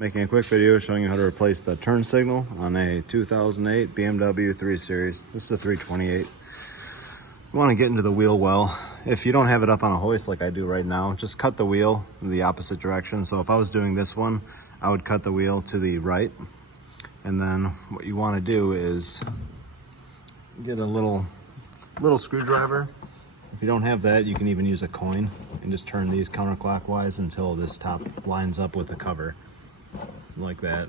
Making a quick video showing you how to replace the turn signal on a 2008 BMW 3 Series. This is a 328. You want to get into the wheel well. If you don't have it up on a hoist like I do right now, just cut the wheel in the opposite direction. So if I was doing this one, I would cut the wheel to the right. And then what you want to do is get a little screwdriver. If you don't have that, you can even use a coin and just turn these counterclockwise until this top lines up with the cover. Like that.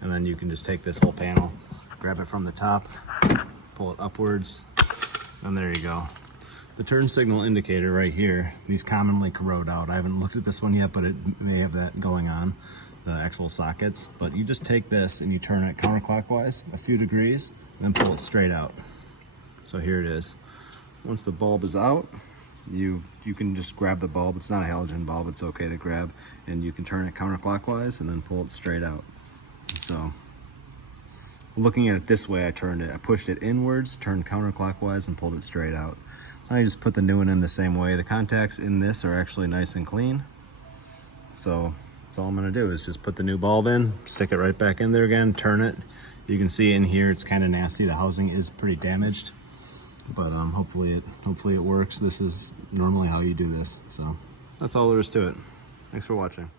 And then you can just take this whole panel, grab it from the top, pull it upwards, and there you go. The turn signal indicator right here, these commonly corrode out. I haven't looked at this one yet, but it may have that going on, the actual sockets. But you just take this and you turn it counterclockwise a few degrees, and then pull it straight out. So here it is. Once the bulb is out, you can just grab the bulb. It's not a halogen bulb, it's okay to grab, and you can turn it counterclockwise and then pull it straight out. So looking at it this way, I pushed it inwards, turned counterclockwise, and pulled it straight out. I just put the new one in the same way. The contacts in this are actually nice and clean, so that's all I'm going to do is just put the new bulb in, stick it right back in there again, turn it. You can see in here it's kind of nasty. The housing is pretty damaged, but hopefully it works. This is normally how you do this, so that's all there is to it. Thanks for watching.